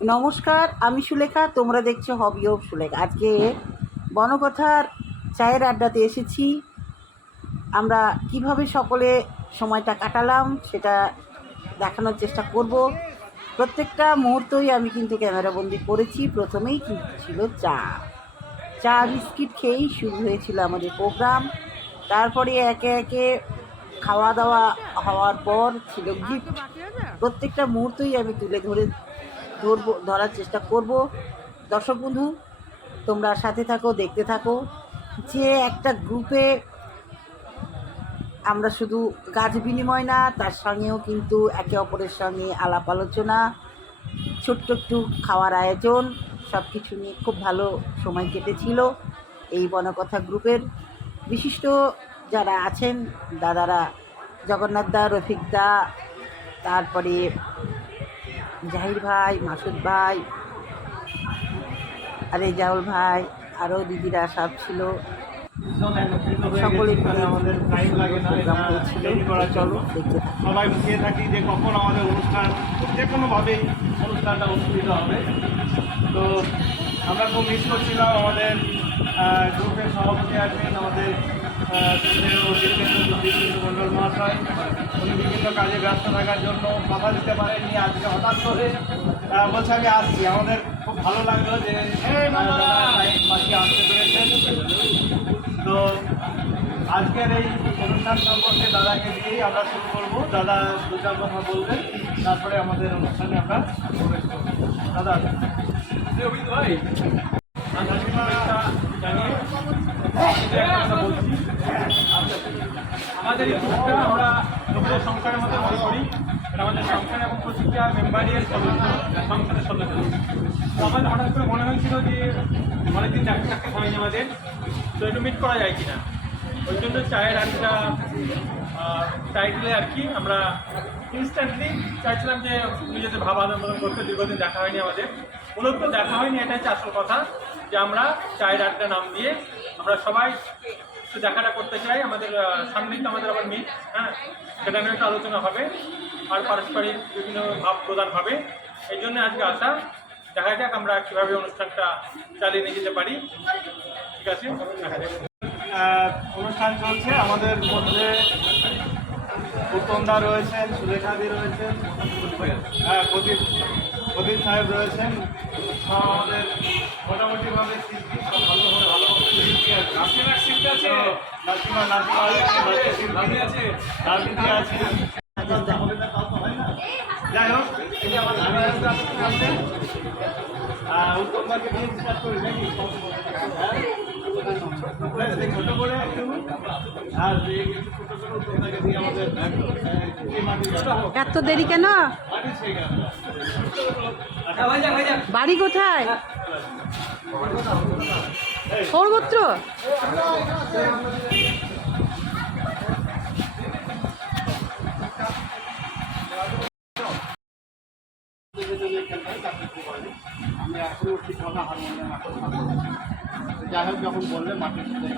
নমস্কার, আমি সুলেখা, তোমরা দেখছো হবি অফ সুলেখা। আজকে বনকথার চায়ের আড্ডাতে এসেছি। আমরা কিভাবে সকলে সময়টা কাটালাম সেটা দেখানোর চেষ্টা করব। প্রত্যেকটা মুহূর্তই আমি কিন্তু ক্যামেরাবন্দি করেছি। প্রথমেই কিন্তু ছিল চা বিস্কিট খেয়েই শুরু হয়েছিল আমাদের প্রোগ্রাম। তারপরে একে একে খাওয়া দাওয়া হওয়ার পর ছিল গিফট। প্রত্যেকটা মুহূর্তই আমি তুলে ধরার চেষ্টা করব। দর্শক বন্ধু, তোমরা সাথে থাকো, দেখতে থাকো। যে একটা গ্রুপে আমরা শুধু কাজ বিনিময় না, তার সঙ্গেও কিন্তু একে অপরের সঙ্গে আলাপ আলোচনা, ছোট্ট একটু খাওয়ার আয়োজন, সব কিছু নিয়ে খুব ভালো সময় কেটেছিল এই বনকথা গ্রুপের। বিশিষ্ট যারা আছেন দাদারা, জগন্নাথ দা, রফিক দা, তারপরে জাহির ভাই, মাসুদ ভাই, আরে জাউল ভাই, আরও দিদিরা সব ছিল। সকলে আমাদের টাইম লাগে না, চলো সবাই মুখিয়ে থাকি যে কখন আমাদের অনুষ্ঠান যে কোনোভাবেই অনুষ্ঠানটা অনুষ্ঠিত হবে। তো আমরা খুব মিস করছিলাম আমাদের গ্রুপের সভাপতি আছেন আমাদের মণ্ডল মহাশয়। উনি বিভিন্ন কাজে ব্যস্ত থাকার জন্য কথা দিতে পারেননি। আজকে হঠাৎ করে বলছে আমি আসছি। আমাদের খুব ভালো লাগলো যে পাখি আসতে পেরেছেন। তো আজকের এই অনুষ্ঠান সম্পর্কে দাদাকে দিয়েই আমরা শুরু করবো। দাদা দু চার কথা বলবেন, তারপরে আমাদের অনুষ্ঠানে আমরা প্রবেশ করবো। দাদা ভাই আমাদের এই গ্রুপটা আমরা নিজেদের সংসারের মধ্যে মনে করি। আমাদের সংসার এবং প্রতিটা মেম্বারের সদস্য, সংসারের সদস্য। আমাদের হঠাৎ করে মনে হয়েছিল যে অনেকদিন দেখা থাকতে হয়নি আমাদের, তো একটু মিট করা যায় কিনা। ওই জন্য চায়ের আড্ডা টাইটেলে আর কি আমরা ইনস্ট্যান্টলি চাইছিলাম যে নিজেদের ভাব আদান প্রদান করতে। দীর্ঘদিন দেখা হয়নি আমাদের, মূলত দেখা হয়নি, এটাই হচ্ছে আসল কথা, যে আমরা চায়ের আড্ডা নাম দিয়ে আমরা সবাই একটু দেখাটা করতে চাই। আমাদের সামনেই তো আমাদের আবার মিট, হ্যাঁ, সেটা নিয়ে একটা আলোচনা হবে আর পারস্পরিক বিভিন্ন ভাব প্রদান হবে। এই জন্য আজকে আসা। দেখা যাক আমরা কীভাবে অনুষ্ঠানটা চালিয়ে নিয়ে যেতে পারি। ঠিক আছে, দেখা যাক। অনুষ্ঠান চলছে আমাদের মধ্যে। উত্তমদা রয়েছেন, সুলেখাদি রয়েছেন, হ্যাঁ প্রদীপ সাহেব রয়েছেন। আমাদের মোটামুটিভাবে শিল্পী সব ভালোভাবে শিল্পী আছে। নাসিমা শিল্পী আছে, রাজনীতি আছে। যাই হোক, উত্তমদাকে নিয়ে ডিসকাস করি নাকি ছোট করে এত দেরি কেন? বাড়ি কোথায়? সর্বত্র আমি এখনো ঠিক কথা হারমোনিয়াম যাই হোক, যখন বললে মাঠের সাথে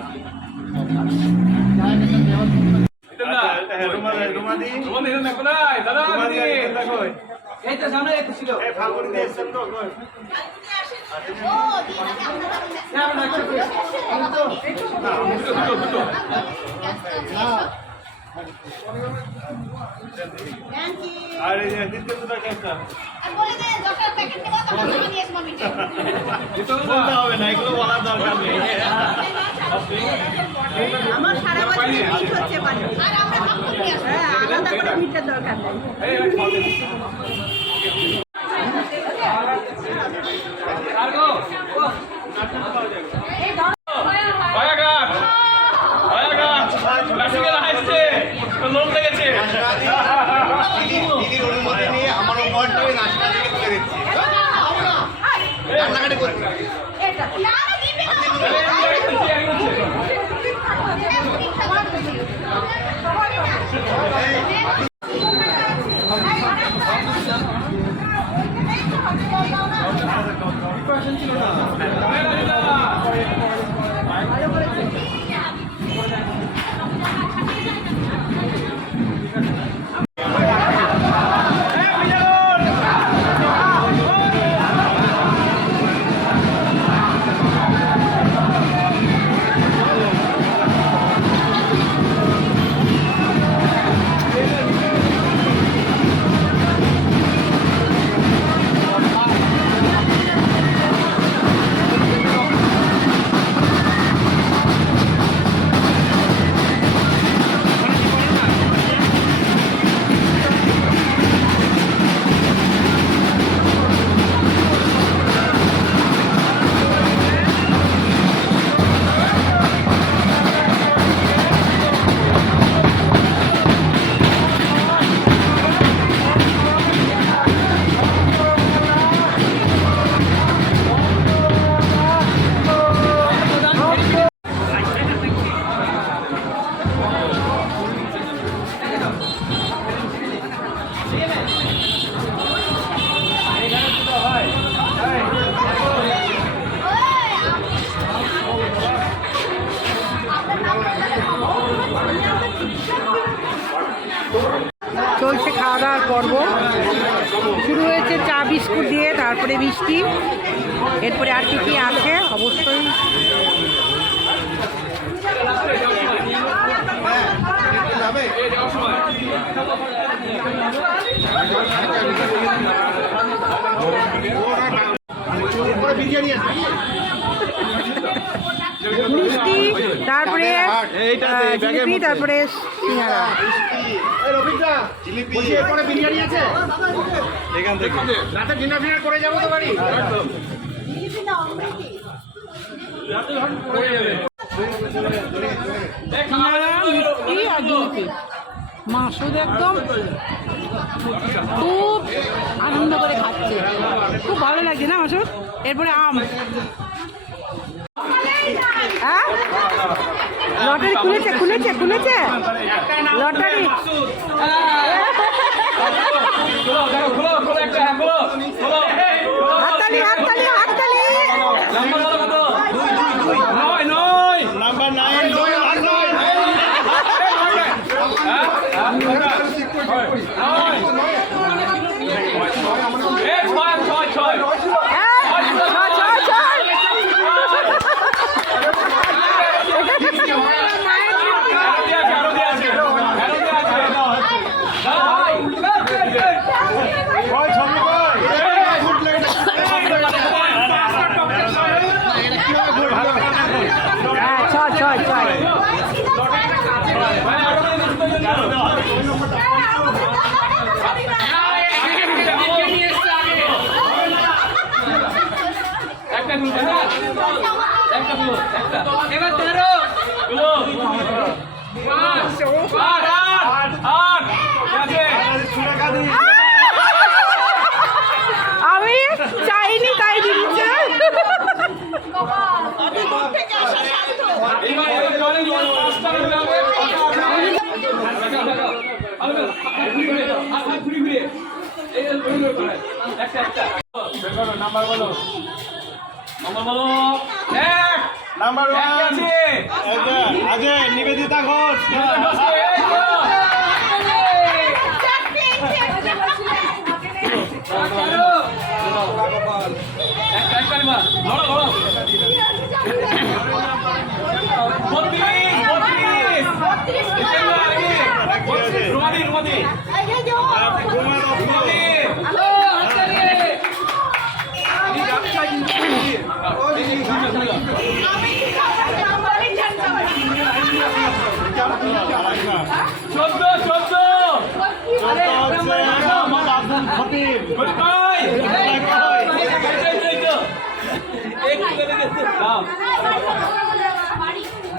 আর এই দ্বিতীয়টা কেসটা বলতে হবে না, এগুলো বলার দরকার নেই। আমার সারা বছর মিট হচ্ছে পানি, আর আমরা আলাদা করে মিটের দরকার নেই। লোক লেগেছে দিদির অনুমতি নিয়ে আমার উপরটা নাচটা তুলে দিচ্ছি। রান্নাঘাটে করছি। ছিল না বিস্কুট দিয়ে, তারপরে মিষ্টি, এরপরে আর কি কি আছে অবশ্যই। মিষ্টি, তারপরে জিলিপি, তারপরে সিঙ্গারা। বিরিয়ানি আছে এখান থেকে রাতে ডিনার ফিনার করে যাবো তো বাড়ি। মিষ্টি আর জিলিপি, মাসুদ একদম খুব আনন্দ করে খাচ্ছে, খুব ভালো লাগছে না মাসুদ? এরপরে আম। হ্যাঁ, লটারি খুলেছে খুলেছে খুলেছে লটারি। হাততালি হাততালি হাততালি। নাম্বার 9 ছয় ছয়। আমি চাইনি তাই দিচ্ছে। নাম্বার বলো, নাম্বার 1 আছে নিবেদিতা ঘোষ।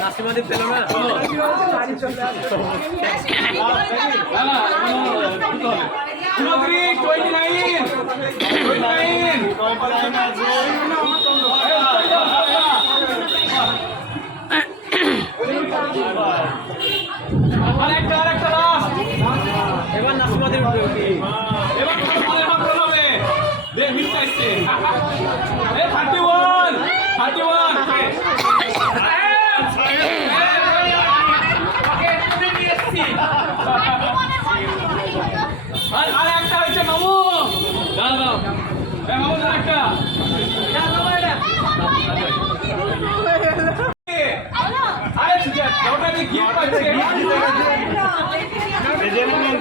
নাসিমাদি পেল না। এবার নাসিমাদের এবার 31 আর একটা হচ্ছে মামু, দাও দাও মামু একটা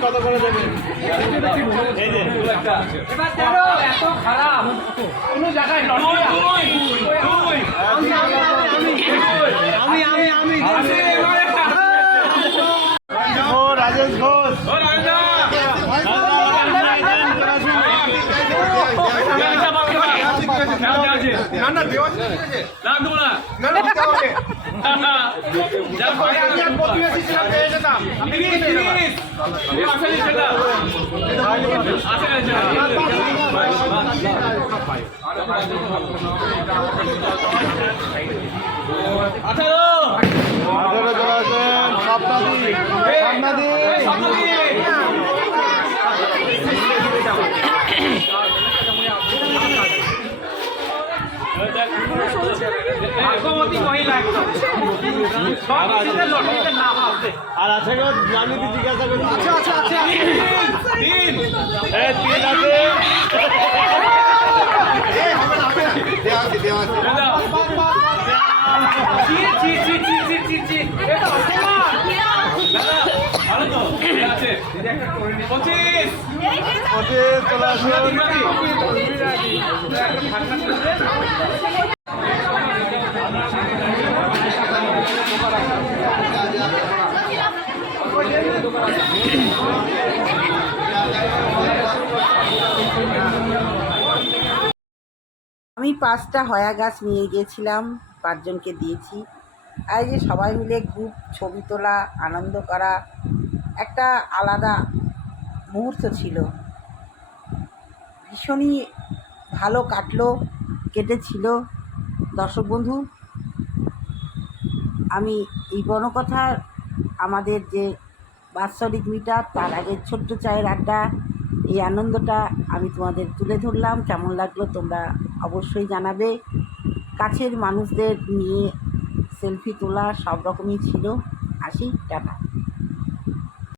কত করে দেবেন? এত খারাপ কোনো জায়গায় রাজেশ ঘোষ। না না দেওয়া না দেবো না প্রতিবেশী ছিলাম পেয়ে যেতাম। ভাগ্যবতী মহিলা একদম সব কিছুতে লটারিতে নাম আসবে। আর আছে গো জানিতে জিজ্ঞাসা করি আচ্ছা আচ্ছা আচ্ছা তিন এই তিন আছে জি জি জি জি জি জি জি এটা অসম্মান দাদা ভালো তো ঠিক আছে দিদি একটা করে নি 25 পথে চলে আসুন আমি 5টা হয়া গাছ নিয়ে গিয়েছিলাম, 5জনকে দিয়েছি। আর এই যে সবাই মিলে গ্রুপ ছবি তোলা, আনন্দ করা একটা আলাদা মুহূর্ত ছিল। ভীষণই ভালো কেটেছিল। দর্শক বন্ধু, আমি এই বনকথার আমাদের যে বাৎসরিক মিটআপ, তার আগে ছোট্ট চায়ের আড্ডা, এই আনন্দটা আমি তোমাদের তুলে ধরলাম। কেমন লাগলো তোমরা অবশ্যই জানাবে। কাছের মানুষদের নিয়ে সেলফি তোলা সব রকমই ছিল। আসি, টাটা।